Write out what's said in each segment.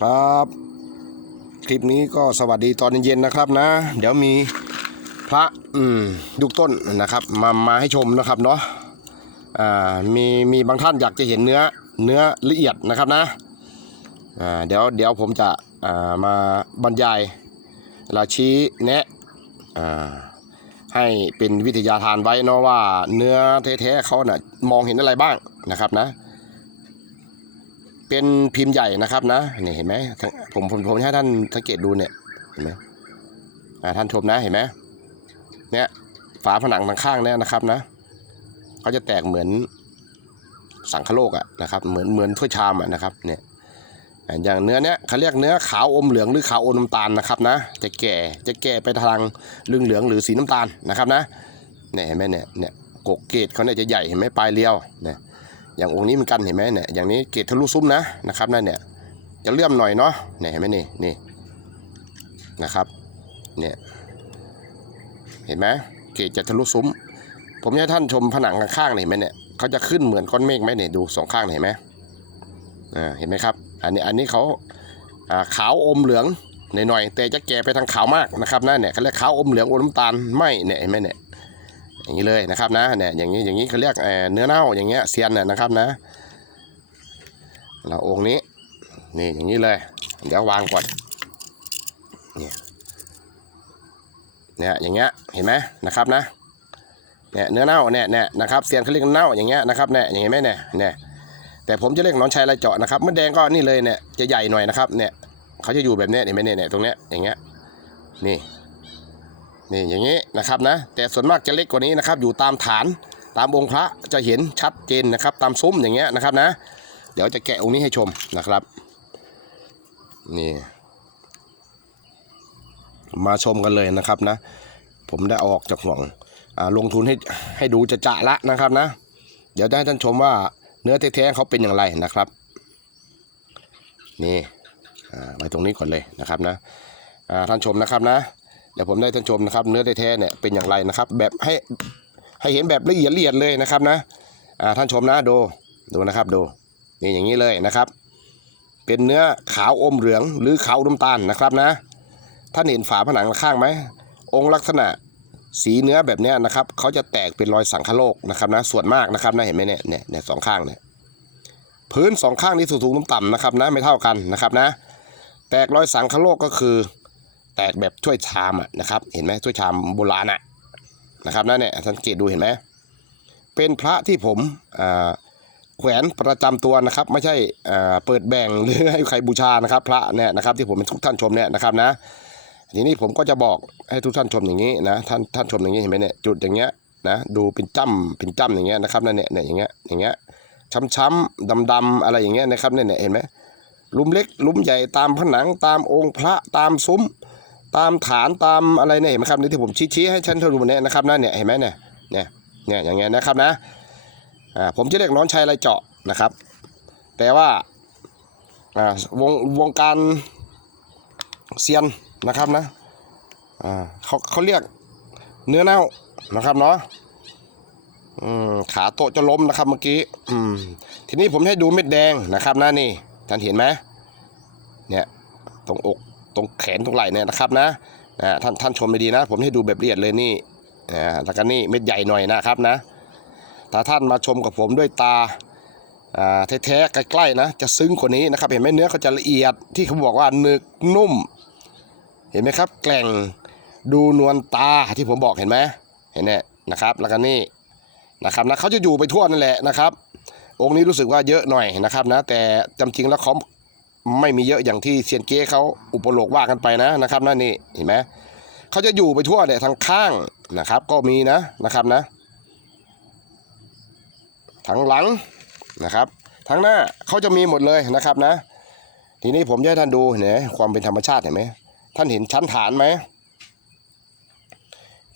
ครับ คลิปนี้ก็สวัสดีตอนเย็นๆนะครับนะ เดี๋ยวมีพระอืมลูกต้นนะครับมามาให้ชมนะครับเนาะอ่ามีมีบางท่านอยากจะเห็นเนื้อเนื้อละเอียดนะครับนะอ่าเดี๋ยวเดี๋ยวผมจะอ่ามาบรรยายแลาชี้แนะอ่าให้เป็นวิทยาทานไว้เนาะว่าเนื้อแท้ๆเขาน่ะมองเห็นอะไรบ้างนะครับนะ เป็นพิมพ์ใหญ่นะครับนะนี่เห็นไหมผมผมผมให้ท่านสังเกตดูเนี่ยเห็นไหมอ่าท่านชมนะเห็นไหมเนี่ยฝาผนังทางข้างเนี่ยนะครับนะเขาจะแตกเหมือนสังคโลกอะนะครับเหมือนเหมือนถ้วยชามอะนะครับเนี่ยอย่างเนื้อเนี้ยเขาเรียกเนื้อขาวอมเหลืองหรือขาวอมน้ำตาลนะครับนะจะแก่จะแก่ไปทางเหลืองเหลืองหรือสีน้ำตาลนะครับนะเนี่ยเห็นไหมเนี่ยเนี่ยกกเกตเขาเนี่ยจะใหญ่เห็นไหมปลายเรียวเนี่ย อย่างองค์นี้เหมือนกันเห็นไหมเนี่ยอย่างนี้เกตทะลุซุ้มนะนะครับนั่นเนี่ยจะเลื่อมหน่อยเนาะเนี่ยเห็นไหมนี่นี่นะครับเนี่ยเห็นไหมเกตจะทะลุซุ้ม ผมจะให้ท่านชมผนังข้างๆเนี่ยเห็นไหมเนี่ยเขาจะขึ้นเหมือนก้อนเมฆไหมเนี่ยดูสองข้างเห็นไหมอ่าเห็นไหมครับ อันนี้อันนี้เขาอ่าขาวอมเหลืองหน่อยๆแต่จะแก่ไปทางขาวมากนะครับนั่นเนี่ยเขาเรียกขาวอมเหลืองอมน้ำตาลไหมเนี่ยเห็นไหมเนี่ย อย่างนี้เลยนะครับนะเนี่ยอย่างนี้อย่างนี้เขาเรียกเนื้อเน่าอย่างเงี้ยเซียนน่ะนะครับนะเราองค์นี้นี่อย่างนี้เลย เดี๋ยววางก่อนเนี่ยเนี่ยอย่างเงี้ยเห็นไหมนะครับนะเนี่ยเนื้อเน่าเนี่ยเนี่ยนะครับเซียนเขาเรียกเน่าอย่างเงี้ยนะครับเนี่ยอย่างเห็นไหมเนี่ยเนี่ยแต่ผมจะเรียกหนอนชัยลายเจาะนะครับมะแดงก็นี่เลยเนี่ยจะใหญ่หน่อยนะครับเนี่ยเขาจะอยู่แบบเนี้ยเห็นไหมเนี่ยเนี่ยตรงเนี้ยอย่างเงี้ยนี่ นี่อย่างนี้นะครับนะแต่ส่วนมากจะเล็กกว่านี้นะครับ อยู่ตามฐานตามองค์พระจะเห็นชัดเจนนะครับ ตามซุ้มอย่างเงี้ยนะครับนะ เดี๋ยวจะแกะองค์นี้ให้ชมนะครับนี่มาชมกันเลยนะครับนะ ผมได้ออกจากห่วงลงทุนให้ให้ดูจะจะละนะครับนะ เดี๋ยวจะให้ท่านชมว่าเนื้อแท้ๆเขาเป็นอย่างไรนะครับ นี่ไว้ตรงนี้ก่อนเลยนะครับนะท่านชมนะครับนะ เดี๋ยวผมได้ท่านชมนะครับ เนื้อแท้ๆเนี่ยเป็นอย่างไรนะครับ แบบให้ให้เห็นแบบละเอียดละเอียดเลยนะครับนะอ่าท่านชมนะดูดูนะครับดูนี่อย่างนี้เลยนะครับ เป็นเนื้อขาวอมเหลืองหรือขาวน้ำตาลนะครับนะท่านเห็นฝาผนังข้างไหมองค์ลักษณะสีเนื้อแบบนี้นะครับเขาจะแตกเป็นรอยสังคโลกนะครับนะส่วนมากนะครับนะเห็นไหมเนี่ยเนี่ยเนี่ยสองข้างเนี่ยพื้นสองข้างนี้สูงๆต่ำนะครับนะไม่เท่ากันนะครับนะ แตกรอยสังคโลกก็คือ แตกแบบถ้วยชามอะนะครับ เห็นไหมถ้วยชามโบราณอะนะครับนั่นเนี่ยสังเกตดูเห็นไหมเป็นพระที่ผมแขวนประจำตัวนะครับ ไม่ใช่เปิดแบ่งหรือให้ใครบูชานะครับ พระเนี่ยนะครับ ที่ผมเป็นทุกท่านชมเนี่ยนะครับนะทีนี้ผมก็จะบอกให้ทุกท่านชมอย่างนี้นะท่านท่านชมอย่างนี้เห็นไหมเนี่ยจุดอย่างเงี้ยนะดูเป็นจ้ำเป็นจ้ำอย่างเงี้ยนะครับนั่นเนี่ยเนี่ยอย่างเงี้ยอย่างเงี้ยช้ำๆดำๆอะไรอย่างเงี้ยนะครับเนี่ยเนี่ยเห็นไหมลุมเล็กลุมใหญ่ตามผนังตามองค์พระตามซุ้ม ตามฐานตามอะไรเนี่ยเห็นไหมครับนี่ที่ผมชี้ให้ฉันทดูเนี่ยนะครับนะเนี่ยเห็นไหมเนี่ยเนี่ยเนี่ยอย่างเงี้ยนะครับนะอ่าผมจะเรียกน้องชายลายเจาะนะครับ แต่ว่าอ่าวงวงการเซียนนะครับนะอ่าเขาเขาเรียกเนื้อเน่านะครับเนาะอืมขาโตจะล้มนะครับเมื่อกี้อืมทีนี้ผมให้ดูเม็ดแดงนะครับนะนี่ท่านเห็นไหมเนี่ยตรงอก ตรงแขนตรงไหล่เนี่ยนะครับนะท่านท่านชมไปดีนะ ผมให้ดูแบบละเอียดเลยนี่แล้วก็นี่เม็ดใหญ่หน่อยนะครับนะถ้าท่านมาชมกับผมด้วยตาอ่าแท้ๆใกล้ๆนะ จะซึ้งกว่านี้นะครับ เห็นไหมเนื้อเขาจะละเอียดที่เขาบอกว่าหนึกนุ่ม เห็นไหมครับ แกล่งดูนวลตาที่ผมบอกเห็นไหมเห็นเนี่ยนะครับแล้วก็นี่นะครับนะเขาจะอยู่ไปทั่วนั่นแหละนะครับ องค์นี้รู้สึกว่าเยอะหน่อยนะครับนะแต่จำจริงแล้วเขา ไม่มีเยอะอย่างที่เซียนเก้เขาอุปโลกว่ากันไปนะนะครับนั่นนี่เห็นไหมเขาจะอยู่ไปทั่วเนี่ยทางข้างนะครับ ก็มีนะนะครับนะทางหลังนะครับทางหน้าเขาจะมีหมดเลยนะครับนะ ทีนี้ผมจะให้ท่านดูเห็นไหมความเป็นธรรมชาติเห็นไหมท่านเห็นชั้นฐานไหม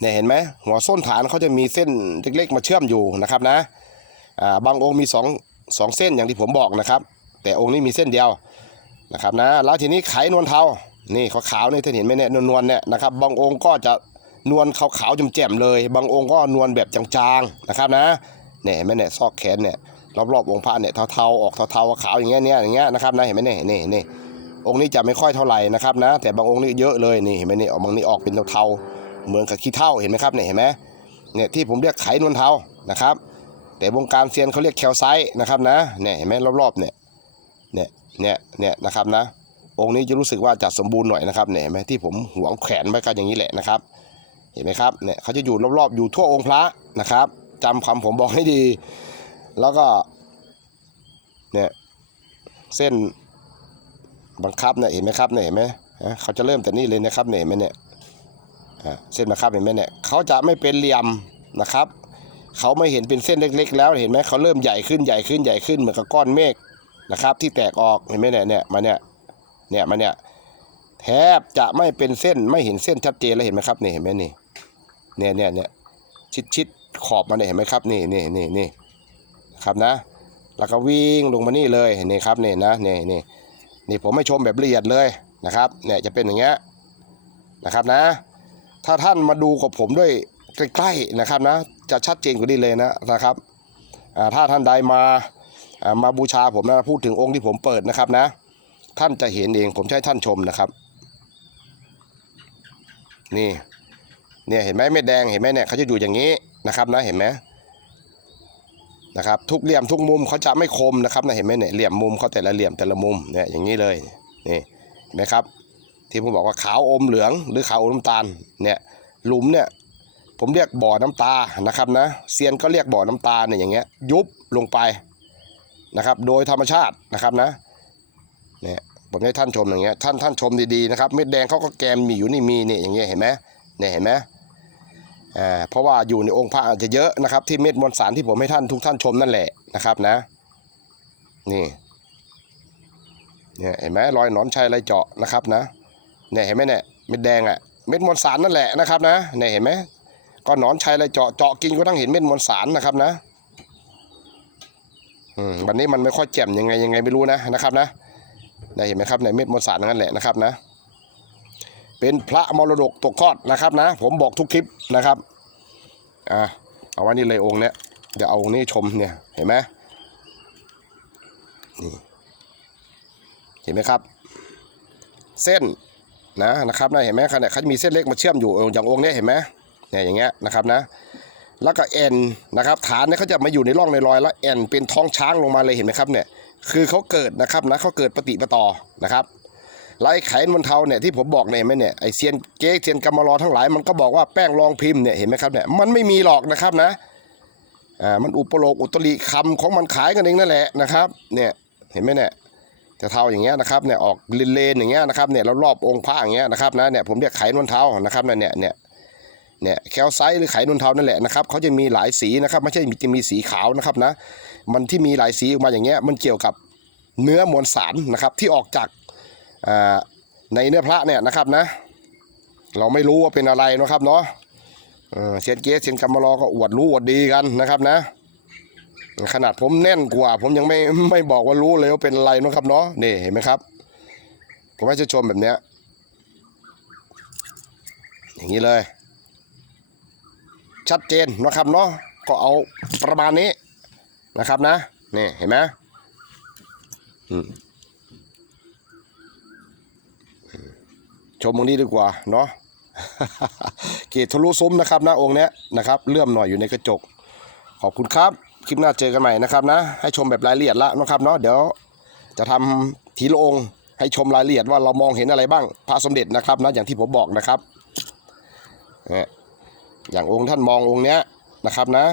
เนี่ยเห็นไหมหัวส้นฐานเขาจะมีเส้นเล็กๆมาเชื่อมอยู่นะครับนะอ่าบางองค์มีสองสองเส้นอย่างที่ผมบอกนะครับ แต่องค์นี้มีเส้นเดียว นะครับนะแล้วทีนี้ไขนวลเทานี่ขาวๆนี่ท่านเห็นไหมเนี่ยนวลๆเนี่ยนะครับบางองค์ก็จะนวลขาวๆแจ่มๆเลย บางองค์ก็นวลแบบจางๆนะครับนะเนี่ยเห็นไหมเนี่ยซอกแขนเนี่ยรอบๆองค์พระเนี่ยเทาๆออกเทาๆขาวอย่างเงี้ยเนี่ยอย่างเงี้ยนะครับนะเห็นไหมเนี่ยนี่นี่องค์นี้จะไม่ค่อยเท่าไหร่นะครับนะ แต่บางองค์นี่เยอะเลยนี่เห็นไหมนี่ออกบางนี้ออกเป็นเทาๆเหมือนกับขี้เท่าเห็นไหมครับเนี่ยเห็นไหมเนี่ยที่ผมเรียกไขนวลเทานะครับ แต่วงการเซียนเขาเรียกแคลไซต์นะครับนะเนี่ยเห็นไหมรอบๆเนี่ยเนี่ย เนี่ยเนี่ยนะครับนะองค์นี้จะรู้สึกว่าจะสมบูรณ์หน่อยนะครับเนี่ยเห็นไหมที่ผมหวงแขวนไว้กันอย่างนี้แหละนะครับ เห็นไหมครับเนี่ยเขาจะอยู่รอบๆอยู่ทั่วองค์พระนะครับจำคำผมบอกให้ดี แล้วก็เนี่ยเส้นบังคับเนี่ยเห็นไหมครับเนี่ยเห็นไหมเขาจะเริ่มแต่นี่เลยนะครับเนี่ยเห็นไหมเนี่ยเส้นบังคับเห็นไหมเนี่ยเขาจะไม่เป็นเหลี่ยมนะครับเขาไม่เห็นเป็นเส้นเล็ก ๆ แล้วเห็นไหมเขาเริ่มใหญ่ขึ้นใหญ่ขึ้นใหญ่ขึ้นเหมือนกับก้อนเมฆ นะครับ ที่แตกออกเห็นไหมเนี่ยเนี่ยมาเนี่ยเนี่ยมาเนี่ยแทบจะไม่เป็นเส้นไม่เห็นเส้นชัดเจนเลยเห็นไหมครับนี่เห็นไหมนี่เนี่ยเนี่ยเนี่ยชิดชิดขอบมาเนี่ยเห็นไหมครับนี่นี่นี่นี่ครับนะ แล้วก็วิ่งลงมานี่เลยนี่ครับนี่นะนี่นี่นี่ผมไม่ชมแบบละเอียดเลยนะครับเนี่ยจะเป็นอย่างเงี้ยนะครับนะ ถ้าท่านมาดูกับผมด้วยใกล้ๆนะครับนะ จะชัดเจนกว่านี้เลยนะนะครับถ้าท่านใดมา มาบูชาผมนะพูดถึงองค์ที่ผมเปิดนะครับนะ ท่านจะเห็นเองผมใช้ท่านชมนะครับ นี่เนี่ยเห็นไหมเม็ดแดงเห็นไหมเนี่ยเขาจะอยู่อย่างนี้นะครับนะเห็นไหมนะครับทุกเหลี่ยมทุกมุมเขาจะไม่คมนะครับนะเห็นไหมเนี่ยเหลี่ยมมุมเขาแต่ละเหลี่ยมแต่ละมุมเนี่ยอย่างนี้เลยนี่เห็นไหมครับ ที่ผมบอกว่าขาวอมเหลือง หรือขาวอมน้ำตาลเนี่ยหลุมเนี่ยผมเรียกบ่อน้ำตานะครับนะเซียนก็เรียกบ่อน้ำตาเนี่ยอย่างเงี้ยยุบลงไป นะครับ โดยธรรมชาตินะครับนะเนี่ยผมให้ท่านชมอย่างเงี้ยท่านท่านชมดีๆนะครับเม็ดแดงเขาก็แกมมีอยู่นี่มีเนี่ยอย่างเงี้ยเห็นไหมเนี่ยเห็นไหมอ่าเพราะว่าอยู่ในองค์พระอาจจะเยอะนะครับ ที่เม็ดมวลสารที่ผมให้ท่านทุกท่านชมนั่นแหละนะครับนะ นี่เนี่ยเห็นไหมรอยหนอนชัยไรเจาะนะครับนะเนี่ยเห็นไหมเนี่ยเม็ดแดงอะเม็ดมวลสารนั่นแหละนะครับนะเนี่ยเห็นไหมก็หนอนชัยไรเจาะเจาะกินก็ต้องเห็นเม็ดมวลสารนะครับนะ วันนี้มันไม่ค่อยแจ่มยังไงยังไงไม่รู้นะนะครับนะได้เห็นไหมครับในเม็ดมวลสารนั่นแหละนะครับนะ เป็นพระมรดกตกทอดนะครับนะ ผมบอกทุกคลิปนะครับอะเอาไว้นี่เลยองค์เนี้ยเดี๋ยวเอาองค์นี้ชมเนี่ยเห็นไหมนี่เห็นไหมครับ เส้นนะนะครับนะเห็นไหมขณะเขาจะมีเส้นเล็กมาเชื่อมอยู่อย่างองค์เนี้ยเห็นไหมเนี่ยอย่างเงี้ยนะครับนะ แล้วก็เอ็นนะครับฐานเนี่ยเขาจะมาอยู่ในร่องในรอยแล้วเอ็นเป็นท้องช้างลงมาเลยเห็นไหมครับเนี่ยคือเขาเกิดนะครับนะเขาเกิดปฏิปต่อนะครับไล่ไขมันเทาเนี่ยที่ผมบอกเนี่ยเห็นไหมเนี่ยไอเซียนเก๊กเซียนกำมารอทั้งหลายมันก็บอกว่าแป้งรองพิมพ์เนี่ยเห็นไหมครับเนี่ยมันไม่มีหรอกนะครับนะอ่ามันอุปโลกอุตริคำของมันขายกันเองนั่นแหละนะครับเนี่ยเห็นไหมเนี่ยจะเทาอย่างเงี้ยนะครับเนี่ยออกเลนๆอย่างเงี้ยนะครับเนี่ยแล้วรอบองค์พระอย่างเงี้ยนะครับนะเนี่ยผมเรียกไขนวลเทานะครับเนี่ยเนี่ย เนี่ยแคลไซต์หรือไขนวลเทานั่นแหละนะครับเขาจะมีหลายสีนะครับไม่ใช่จะมีสีขาวนะครับนะมันที่มีหลายสีออกมาอย่างเงี้ยมันเกี่ยวกับเนื้อมวลสารนะครับที่ออกจากในเนื้อพระเนี่ยนะครับนะ เราไม่รู้ว่าเป็นอะไรนะครับเนาะเซียนเกสเซียนกัมมารอก็อวดรู้อวดดีกันนะครับนะ ขนาดผมแน่นกว่า ผมยังไม่ไม่บอกว่ารู้เลยว่าเป็นอะไรนะครับเนาะนี่เห็นไหมครับ ผมให้ชมแบบเนี้ยอย่างนี้เลย ชัดเจนนะครับเนาะก็เอาประมาณนี้นะครับนะนี่เห็นไหมชมตรงนี้ดีกว่าเนาะเกตทะลุซุ้มนะครับนะองค์เนี้ยนะครับเลื่อมหน่อยอยู่ในกระจก ขอบคุณครับ คลิปหน้าเจอกันใหม่นะครับนะ ให้ชมแบบรายละเอียดละนะครับเนาะเดี๋ยวจะทำทีละองค์ให้ชมรายละเอียดว่าเรามองเห็นอะไรบ้างพระสมเด็จนะครับนะอย่างที่ผมบอกนะครับเนี่ย อย่างองค์ท่านมององค์เนี้ยนะครับนะ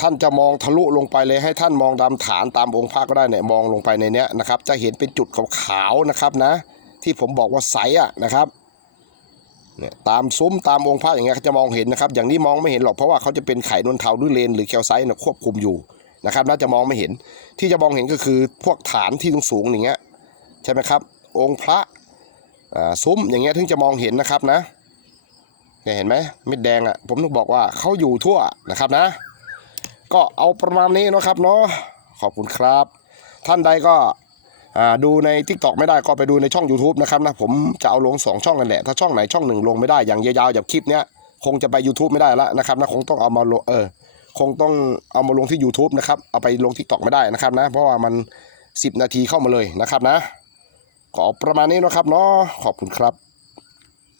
ท่านจะมองทะลุลงไปเลยให้ท่านมองตามฐานตามองค์พระก็ได้เนี่ยมองลงไปในเนี้ยนะครับ จะเห็นเป็นจุดขาวๆนะครับนะ ที่ผมบอกว่าใสอะนะครับเนี่ยตามซุ้มตามองค์พระอย่างเงี้ยเขาจะมองเห็นนะครับ อย่างนี้มองไม่เห็นหรอกเพราะว่าเขาจะเป็นไข่นวลเทาด้วยเลนหรือแคลไซต์ควบคุมอยู่นะครับน่าจะมองไม่เห็นที่จะมองเห็นก็คือพวกฐานที่สูงๆอย่างเงี้ยใช่ไหมครับ องค์พระซุ้มอย่างเงี้ยถึงจะมองเห็นนะครับนะ เนี่ยเห็นไหมเม็ดแดงอะผมต้องบอกว่าเขาอยู่ทั่วนะครับนะ ก็เอาประมาณนี้นะครับเนาะขอบคุณครับ ท่านใดก็ดูใน Tik t o k ไม่ได้ก็ไปดูในช่อง YouTube นะครับนะผมจะเอาลง 2 ช่องนั่นแหละ ถ้าช่องไหนช่องหนึ่งลงไม่ได้อย่างยาวๆอย่างคลิปเนี้ยคงจะไป YouTube ไม่ได้ล้วนะครับนะคงต้องเอามาลงเออคงต้องเอามาลงที่ YouTube นะครับเอาไปลง Tik t o k ไม่ได้นะครับนะเพราะว่ามัน 10 นาทีเข้ามาเลยนะครับนะก็ประมาณนี้นะครับเนาะขอบคุณครับ